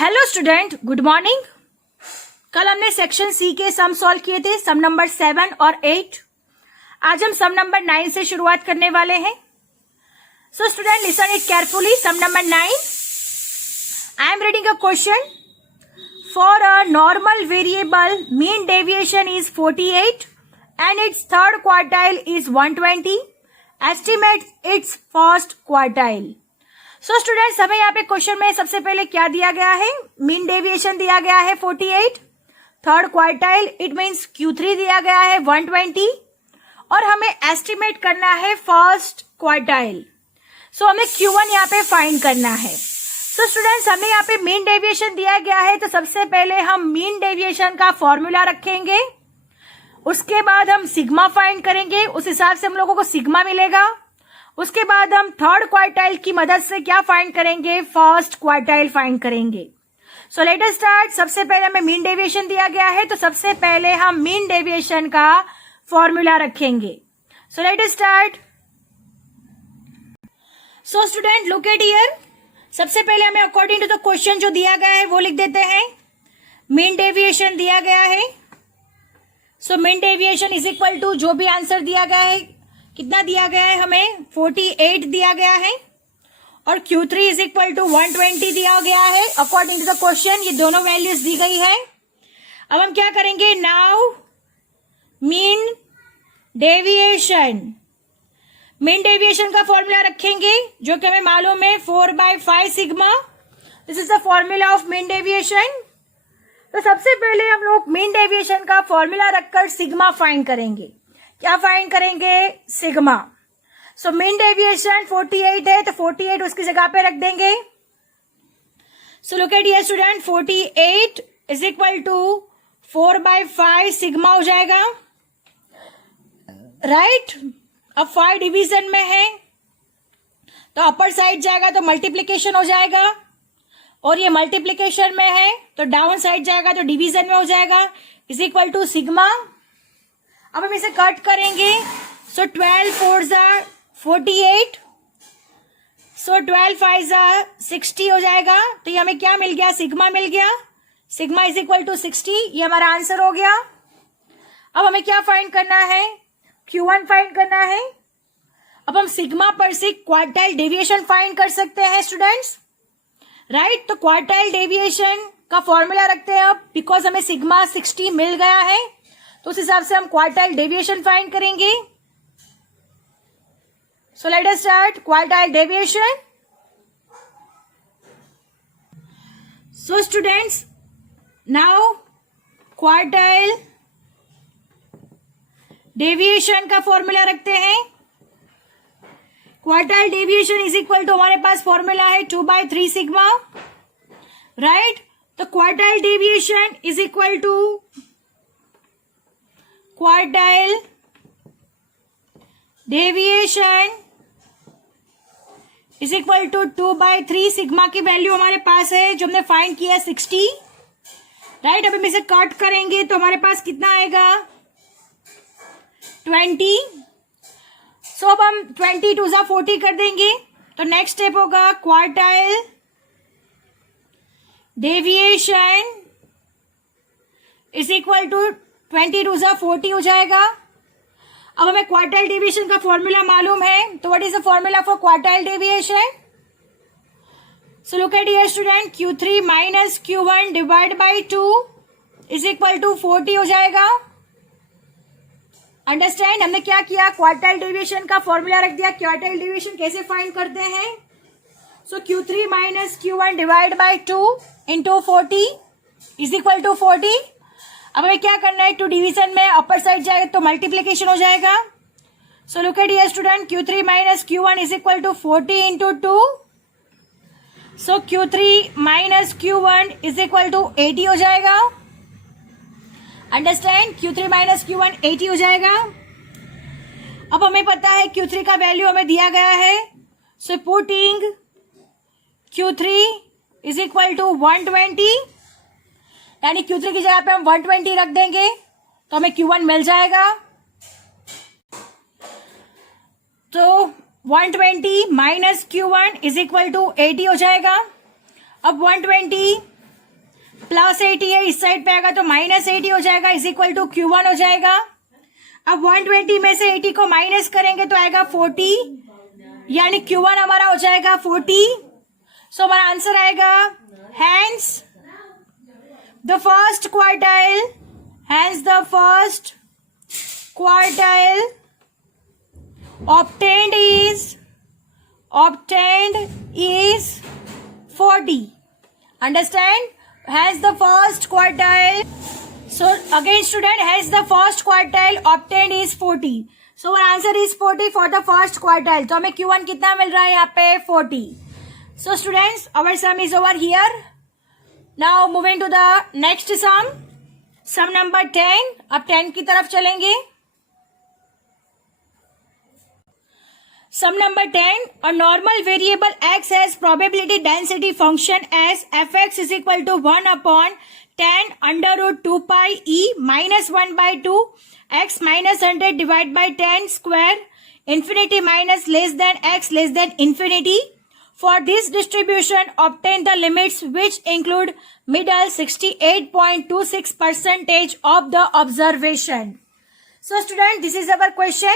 Hello student, good morning. कल हमने section C के सम सॉल्व किए थे, सम नंबर 7 और 8। आज हम सम नंबर 9 से शुरुआत करने वाले हैं। So student, listen it carefully. Sum number 9, I am reading a question. For a normal variable mean deviation is 48 and its third quartile is 120। Estimate its first quartile. So students, हमें यहाँ पे question में सबसे पहले क्या दिया गया है? मीन डेविएशन दिया गया है 48, third quartile it means Q3 दिया गया है 120 और हमें एस्टिमेट करना है फर्स्ट क्वार्टाइल। सो हमें Q1 यहाँ पे फाइंड करना है। सो स्टूडेंट्स, हमें यहाँ पे मीन डेविएशन दिया गया है, तो सबसे पहले हम मीन डेविएशन का फॉर्मूला रखेंगे, उसके बाद हम सिग्मा फाइंड करेंगे, उस हिसाब से हम लोगों को सिग्मा मिलेगा। उसके बाद हम थर्ड क्वार्टाइल की मदद से क्या फाइंड करेंगे? फर्स्ट क्वार्टाइल फाइंड करेंगे। So let us start. सबसे पहले हमें मीन डेविएशन दिया गया है, तो सबसे पहले हम मीन डेविएशन का फॉर्मूला रखेंगे। सो let us start. So student, look at here. सबसे पहले हमें अकॉर्डिंग टू द क्वेश्चन जो दिया गया है वो लिख देते हैं। मीन डेविएशन दिया गया है, so mean deviation is equal to जो भी आंसर दिया गया है, कितना दिया गया है हमें? 48 दिया गया है और Q3 इज इक्वल टू 120 दिया गया है अकॉर्डिंग टू द क्वेश्चन। ये दोनों वैल्यूज दी गई है। अब हम क्या करेंगे? Now mean deviation. Mean deviation का फॉर्मूला रखेंगे जो कि हमें मालूम है 4/5 sigma. This is the formula of mean deviation. तो सबसे पहले हम लोग मीन डेविएशन का फॉर्मूला रखकर सिग्मा फाइंड करेंगे। क्या फाइंड करेंगे? सिग्मा। सो मीन डेविएशन 48 है, तो 48 उसकी जगह पे रख देंगे। So look at here student, 48 is equal to 4/5 sigma हो जाएगा, राइट। अब 5 डिवीजन में है तो अपर साइड जाएगा तो मल्टीप्लीकेशन हो जाएगा, और ये मल्टीप्लीकेशन में है तो डाउन साइड जाएगा तो डिवीजन में हो जाएगा, इज इक्वल टू सिग्मा। अब हम इसे कट करेंगे। सो 12 4 ज़ा 48, सो 12 5 ज़ा 60 हो जाएगा। तो ये हमें क्या मिल गया? सिग्मा मिल गया। सिग्मा इज इक्वल टू 60, ये हमारा आंसर हो गया। अब हमें क्या फाइंड करना है? Q1 फाइंड करना है। अब हम सिग्मा पर से क्वार्टाइल डेविएशन फाइंड कर सकते हैं स्टूडेंट्स, राइट। तो क्वार्टाइल डेविएशन का फॉर्मूला रखते हैं अब, बिकॉज हमें सिग्मा 60 मिल गया है, तो उस हिसाब से हम क्वार्टाइल डेविएशन फाइंड करेंगे। So let us start quartile deviation. So students, now quartile deviation का फॉर्मूला रखते हैं। Quartile deviation is equal to, हमारे पास फॉर्मूला है 2/3 सिग्मा, राइट। तो quartile deviation is equal to quartile deviation is equal to 2/3 sigma की value हमारे पास है जो हमने फाइंड किया 60, राइट। अब हम इसे कट करेंगे तो हमारे पास कितना आएगा? 20। सो अब हम 20 2 ज़ा 40 कर देंगे, तो नेक्स्ट स्टेप होगा quartile deviation is equal to 20 2 ज़ा 40 हो जाएगा। अब हमें क्वार्टाइल डेविएशन का फॉर्मूला मालूम है, तो what is the formula for quartile deviation? So look at here student, Q3 minus Q1 divide by 2 is equal to 40 हो जाएगा। अंडरस्टैंड? हमने क्या किया? क्वार्टाइल डेविएशन का फॉर्मूला रख दिया। क्वार्टाइल डेविएशन कैसे फाइंड करते हैं? So Q3 minus Q1 divide by 2 into 40 is equal to 40। अब हमें क्या करना है? 2 डिवीजन में अपर साइड जाएगा तो मल्टीप्लीकेशन हो जाएगा। So look at here student, Q3 minus Q1 is equal to 40 into 2। So Q3 minus Q1 is equal to 80 हो जाएगा। अंडरस्टैंड? Q3 माइनस Q1 80 हो जाएगा। अब हमें पता है Q3 का वैल्यू हमें दिया गया है, so putting Q3 is equal to 120, यानी Q3 की जगह पे हम 120 रख देंगे तो हमें Q1 मिल जाएगा। तो 120 minus Q1 is equal to 80 हो जाएगा। अब 120 प्लस 80 है, इस साइड पे आएगा तो माइनस 80 हो जाएगा, इज इक्वल टू Q1 हो जाएगा। अब 120 में से 80 को माइनस करेंगे तो आएगा 40, यानी Q1 हमारा हो जाएगा 40। सो हमारा आंसर आएगा hence the first quartile, hence the first quartile obtained is 40. Understand? Has the first quartile. So again student, has the first quartile obtained is 40. So our answer is 40 for the first quartile. तो हमें Q1 कितना मिल रहा है यहाँ पे 40. So students, our sum is over here. Now moving to the next sum. Sum number 10. अब 10 की तरफ चलेंगे. Sum number 10, a normal variable x has probability density function as fx is equal to 1 upon 10 under root 2 pi e minus 1 by 2 x minus 100 divided by 10 square infinity minus less than x less than infinity. For this distribution, obtain the limits which include middle 68.26% of the observation. So student, this is our question.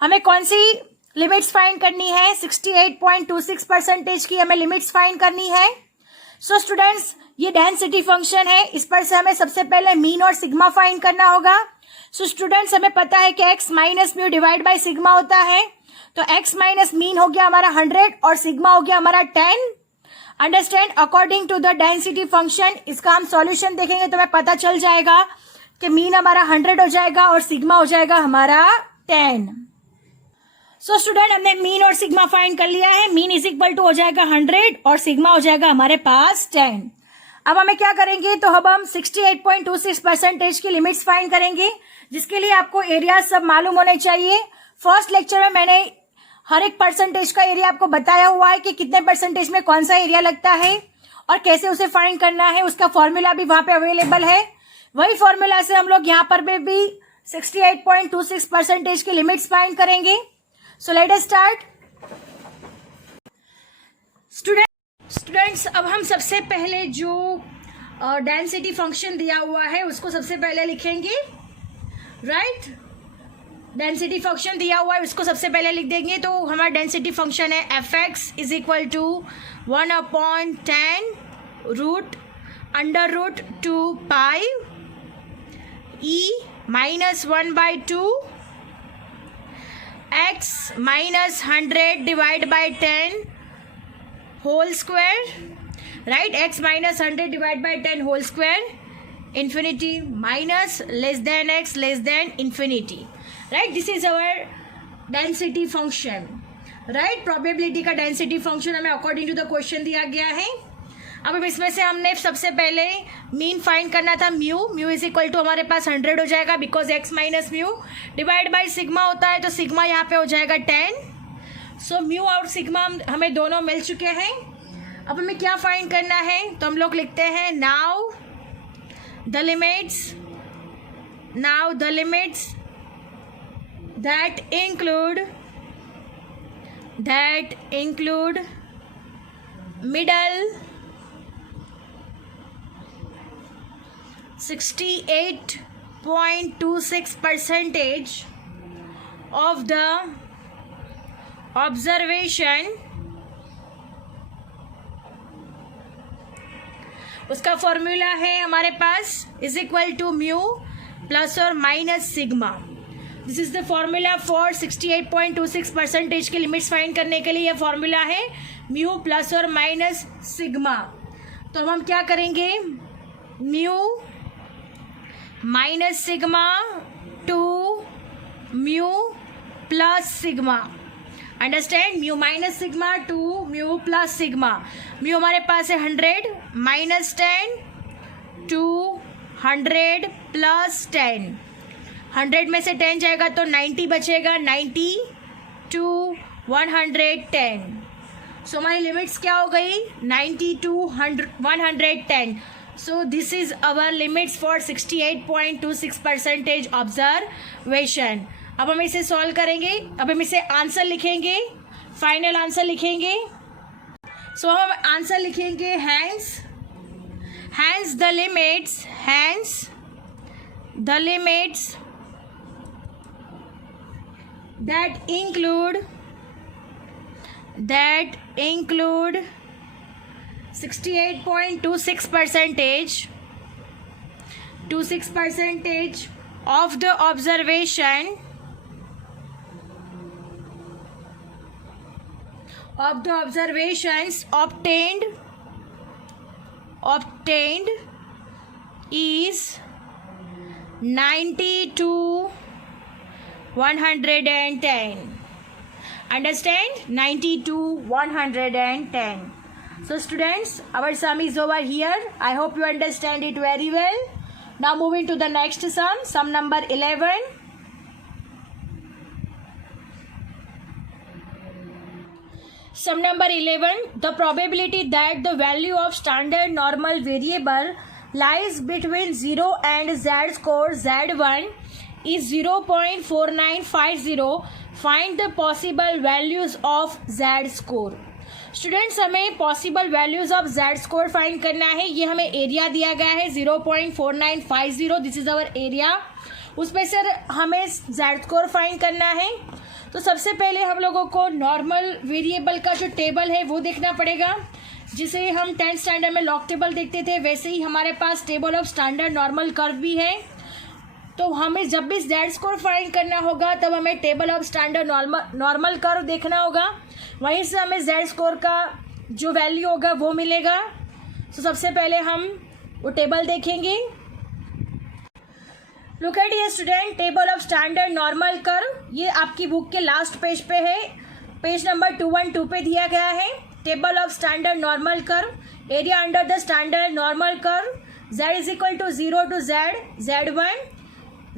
हमें कौन सी limits find करनी है? 68.26% की हमें limits find करनी है. So students, ये density function है, इस पर से हमें सबसे पहले मीन और सिग्मा फाइंड करना होगा. सो स्टूडेंट्स, हमें पता है कि x minus mu divide by sigma होता है. तो x माइनस मीन हो गया हमारा 100 और सिग्मा हो गया हमारा 10. Understand? According to the density function इसका हम सॉल्यूशन देखेंगे तो हमें पता चल जाएगा कि मीन हमारा 100 हो जाएगा और सिग्मा हो जाएगा हमारा 10. सो स्टूडेंट, हमने मीन और सिग्मा फाइंड कर लिया है. मीन इज इक्वल टू हो जाएगा 100 और सिग्मा हो जाएगा हमारे पास 10. अब हमें क्या करेंगे, तो अब हम 68.26% की लिमिट्स फाइंड करेंगे, जिसके लिए आपको एरिया सब मालूम होने चाहिए. फर्स्ट लेक्चर में मैंने हर एक परसेंटेज का एरिया आपको बताया हुआ है कि कितने परसेंटेज में कौन सा एरिया लगता है और कैसे उसे फाइंड करना है. उसका फॉर्मूला भी वहां पे अवेलेबल है. वही फॉर्मूला से हम लोग यहाँ पर भी 68.26% की लिमिट्स फाइंड करेंगे. So let us start. Students, अब हम सबसे पहले जो डेंसिटी फंक्शन दिया हुआ है उसको सबसे पहले लिखेंगे. राइट? डेंसिटी फंक्शन दिया हुआ है उसको सबसे पहले लिख देंगे. तो हमारा डेंसिटी फंक्शन है fx is equal to 1 upon 10 root under root 2 pi e minus 1 by 2 x minus 100 divided by 10 whole square. Right? X minus 100 divided by 10 whole square. Infinity minus less than x less than infinity. Right? This is our density function. Right? Probability का density function हमें according to the question दिया गया है. अब इसमें से हमने सबसे पहले मीन फाइंड करना था. म्यू इज इक्वल टू हमारे पास 100 हो जाएगा because x minus mu divide by sigma होता है. तो सिग्मा यहाँ पे हो जाएगा 10. सो म्यू और सिग्मा हमें दोनों मिल चुके हैं. अब हमें क्या फाइंड करना है, तो हम लोग लिखते हैं now the limits that include middle 68.26% of the observation. उसका फॉर्मूला है हमारे पास is equal to mu plus और minus sigma. This is the formula for 68.26% की लिमिट्स फाइंड करने के लिए. यह फॉर्मूला है म्यू प्लस और माइनस सिग्मा. तो हम क्या करेंगे, mu minus sigma two mu plus sigma. Understand? Mu minus sigma two mu plus sigma. Mu हमारे पास है 100 माइनस 10 टू 100 प्लस 10. 100 में से 10 जाएगा तो 90 बचेगा. 90 टू 110. सो हमारी लिमिट्स क्या हो गई, 90 to 110. So this is our limits for 68.26% observation. अब हम इसे सॉल्व करेंगे. अब हम इसे आंसर लिखेंगे, फाइनल आंसर लिखेंगे. सो हम आंसर लिखेंगे hence the limits that include 68.26% of the observations obtained is 90 to 110. Understand? 90 to 110. So students, our sum is over here. I hope you understand it very well. Now moving to the next sum number 11. Sum number 11, the probability that the value of standard normal variable lies between 0 and z score z1 is 0.4950. Find the possible values of z score. Students, हमें possible values of z score find करना है. ये हमें area दिया गया है 0.4950. This is our area. उस पे से हमें z स्कोर फाइंड करना है. तो सबसे पहले हम लोगों को नॉर्मल वेरिएबल का जो टेबल है वो देखना पड़ेगा, जिसे हम 10th स्टैंडर्ड में लॉग टेबल देखते थे. वैसे ही हमारे पास table of standard normal curve भी है. तो हमें जब भी z स्कोर फाइंड करना होगा तब हमें table of standard normal curve देखना होगा. वहीं से हमें z स्कोर का जो वैल्यू होगा वो मिलेगा. तो सबसे पहले हम वो टेबल देखेंगे. लुक एट ये student, table of standard normal curve. ये आपकी बुक के लास्ट पेज पे है, पेज नंबर 212 पे दिया गया है. Table of standard normal curve, area under the standard normal curve, z is equal to 0 to z1,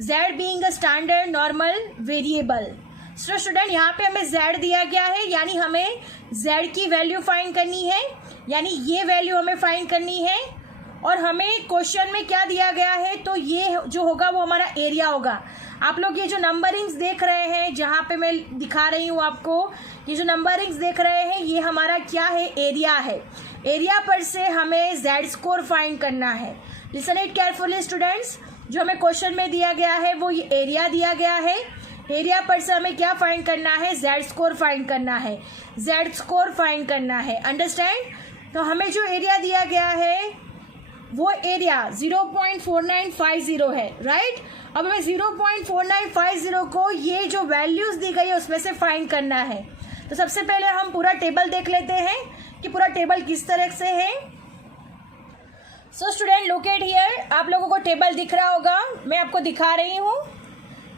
z being a standard normal variable. Student, यहाँ पे हमें z दिया गया है, यानी हमें z की वैल्यू फाइंड करनी है, यानी ये वैल्यू हमें फाइंड करनी है. और हमें क्वेश्चन में क्या दिया गया है, तो ये जो होगा वो हमारा एरिया होगा. आप लोग ये जो नंबरिंग्स देख रहे हैं, जहाँ पे मैं दिखा रही हूँ आपको, ये जो नंबरिंग्स देख रहे हैं, ये हमारा क्या है, एरिया है. एरिया पर से हमें z स्कोर फाइंड करना है. लिसन इट केयरफुली स्टूडेंट्स, जो हमें क्वेश्चन में दिया गया है वो ये एरिया दिया गया है. एरिया पर से हमें क्या फाइंड करना है, z स्कोर फाइंड करना है. z स्कोर फाइंड करना है. अंडरस्टैंड? तो हमें जो एरिया दिया गया है वो एरिया 0.4950 है, राइट. अब हमें 0.4950 को ये जो वैल्यूज दी गई है उसमें से फाइंड करना है. तो सबसे पहले हम पूरा टेबल देख लेते हैं कि पूरा टेबल किस तरह से है. So student, look at here. आप लोगों को टेबल दिख रहा होगा, मैं आपको दिखा रही हूँ.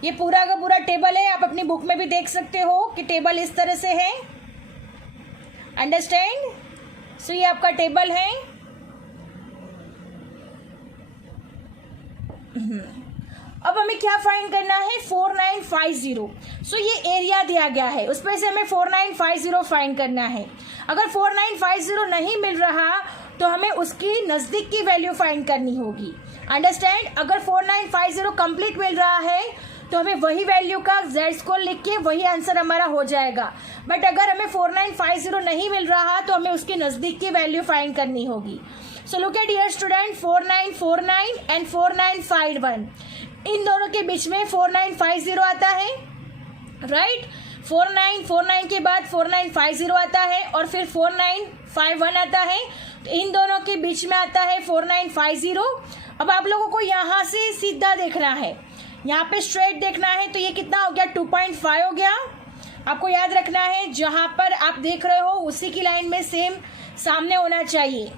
ये पूरा का पूरा टेबल है. आप अपनी बुक में भी देख सकते हो कि टेबल इस तरह से है. अंडरस्टैंड? सो ये आपका टेबल है. अब हमें क्या फाइंड करना है, 4950. सो ये एरिया दिया गया है, उस पर से हमें 4950 फाइंड करना है. अगर 4950 नहीं मिल रहा तो हमें उसकी नज़दीक की वैल्यू फाइंड करनी होगी. अंडरस्टैंड? अगर 4950 कंप्लीट मिल रहा है तो हमें वही वैल्यू का z स्कोर लिख के वही आंसर हमारा हो जाएगा. बट अगर हमें 4950 नहीं मिल रहा तो हमें उसकी नज़दीक की वैल्यू फाइंड करनी होगी. सो look at here student, 4949 and 4951, इन दोनों के बीच में 4950 आता है, राइट. 4949 के बाद 4950 आता है और फिर 4951 आता है. तो इन दोनों के बीच में आता है 4950. अब आप लोगों को यहाँ से सीधा देखना है, यहाँ पे स्ट्रेट देखना है. तो ये कितना हो गया, 2.5 हो गया. आपको याद रखना है जहाँ पर आप देख रहे हो उसी की लाइन में सेम सामने होना चाहिए.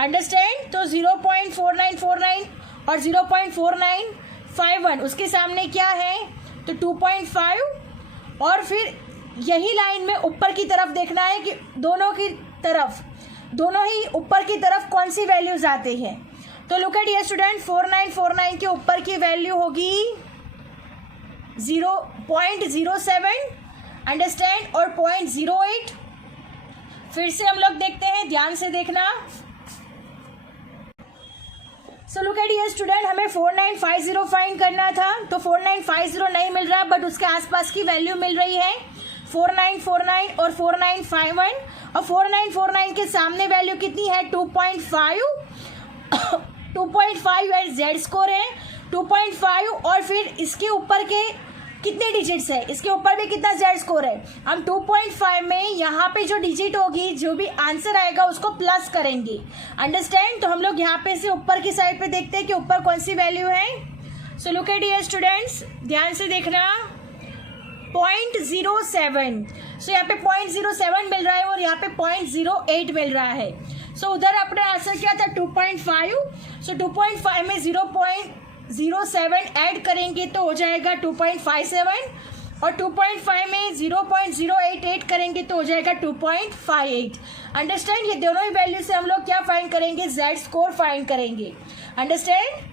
अंडरस्टैंड? तो 0.4949 और 0.4951 उसके सामने क्या है, तो 2.5. और फिर यही लाइन में ऊपर की तरफ देखना है कि दोनों ही ऊपर की तरफ कौन सी वैल्यूज आते हैं. तो लुक एट हियर स्टूडेंट, 4949 के ऊपर की वैल्यू होगी 0.07. अंडरस्टैंड? और 0.08. फिर से हम लोग देखते हैं, ध्यान से देखना. सो लुक एट हियर स्टूडेंट, हमें 4950 फाइंड करना था. तो 4950 नहीं मिल रहा, बट उसके आसपास की वैल्यू मिल रही है 4949 और 4951. और 4949 के सामने वैल्यू कितनी है, 2.5. 2.5 एंड जेड स्कोर है 2.5 और फिर इसके ऊपर के कितने डिजिट्स है, इसके ऊपर भी कितना जेड स्कोर है। हम 2.5 में यहाँ पे जो डिजिट होगी, जो भी आंसर आएगा उसको प्लस करेंगे। अंडरस्टैंड। तो हम लोग यहाँ पे से ऊपर की साइड पे देखते हैं कि ऊपर कौन सी वैल्यू है। सो लुक एट हियर स्टूडेंट्स, ध्यान से देखना 0.07। सो यहाँ पे 0.07 मिल रहा है और यहाँ पे 0.08 मिल रहा है। सो उधर अपना आंसर क्या था 2.5। सो 2.5 में 0.07 ऐड करेंगे तो हो जाएगा 2.57 और 2.5 में 0.088 ऐड करेंगे तो हो जाएगा 2.58। अंडरस्टैंड। ये दोनों ही वैल्यू से हम लोग क्या फाइंड करेंगे, जेड स्कोर फाइंड करेंगे। Understand.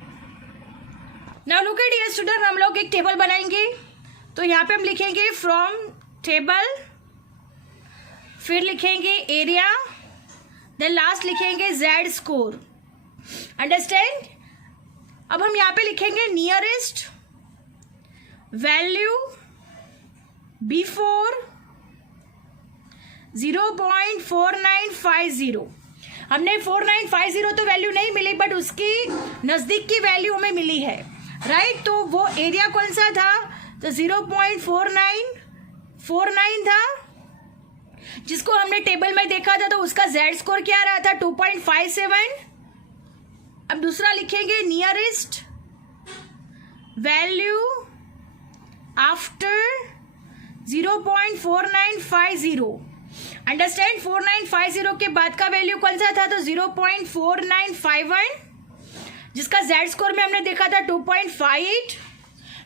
Now look at here student, हम लोग एक टेबल बनाएंगे। तो यहाँ पे हम लिखेंगे फ्रॉम टेबल, फिर लिखेंगे एरिया, देन लास्ट लिखेंगे जेड स्कोर। अंडरस्टैंड। अब हम यहाँ पे लिखेंगे नियरेस्ट वैल्यू बिफोर 0.4950। हमने 4950 तो वैल्यू नहीं मिली, बट उसकी नजदीक की वैल्यू हमें मिली है, राइट। तो वो एरिया कौन सा था, तो 0.4949 था, जिसको हमने टेबल में देखा था। तो उसका जेड स्कोर क्या रहा था 2.57। अब दूसरा लिखेंगे नियरेस्ट वैल्यू आफ्टर 0.4950। अंडरस्टैंड। 4950 के बाद का वैल्यू कौन सा था, तो 0.4951, जिसका जेड स्कोर में हमने देखा था 2.58।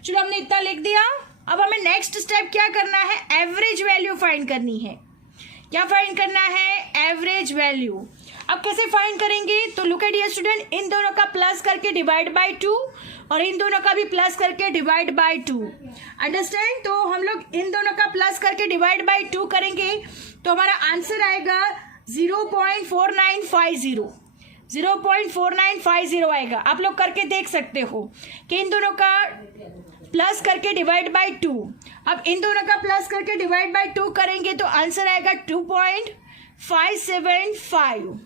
चलो हमने इतना लिख दिया। अब हमें नेक्स्ट स्टेप क्या करना है, एवरेज वैल्यू फाइंड करनी है। क्या फाइंड करना है, एवरेज वैल्यू। अब कैसे फाइंड करेंगे, तो लुक एट हियर स्टूडेंट, इन दोनों का प्लस करके डिवाइड बाय 2 और इन दोनों का भी प्लस करके डिवाइड बाय 2। अंडरस्टैंड। तो हम लोग इन दोनों का प्लस करके डिवाइड बाय 2 करेंगे तो हमारा आंसर आएगा 0.4950। 0.4950 आएगा। आप लोग करके देख सकते हो कि इन दोनों का प्लस करके डिवाइड बाय 2। अब इन दोनों का प्लस करके डिवाइड बाय 2 करेंगे तो आंसर आएगा 2.575।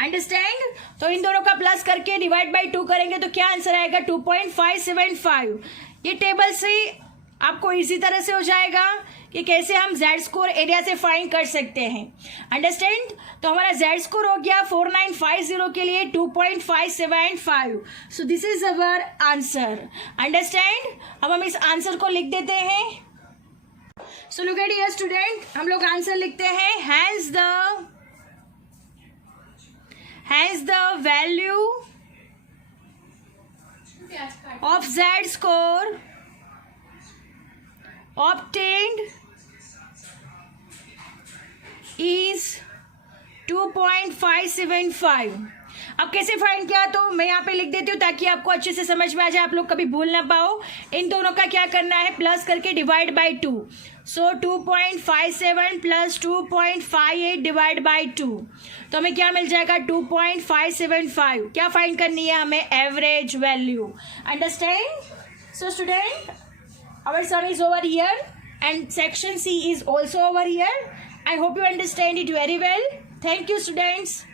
अंडरस्टैंड। तो इन दोनों का प्लस करके डिवाइड बाय 2 करेंगे तो क्या आंसर आएगा 2.575। ये टेबल से आपको इसी तरह से हो जाएगा कि कैसे हम जेड स्कोर एरिया से फाइंड कर सकते हैं। अंडरस्टैंड। तो हमारा जेड स्कोर हो गया 4950 के लिए 2.575। So this is our answer. Understand. अब हम इस आंसर को लिख देते हैं। सो लुक एट हियर स्टूडेंट, हम लोग आंसर लिखते हैं hence the value of Z score obtained is 2.575। अब कैसे फाइंड किया, तो मैं यहाँ पे लिख देती हूँ ताकि आपको अच्छे से समझ में आ जाए, आप लोग कभी भूल ना पाओ। इन दोनों का क्या करना है, प्लस करके divide by 2। So 2.57 plus 2.58 divide by 2, तो हमें क्या मिल जाएगा 2.575। क्या फाइंड करनी है हमें, average value. Understand. So student, our sum is over here and section C is also over here. I hope you understand it very well. Thank you, students.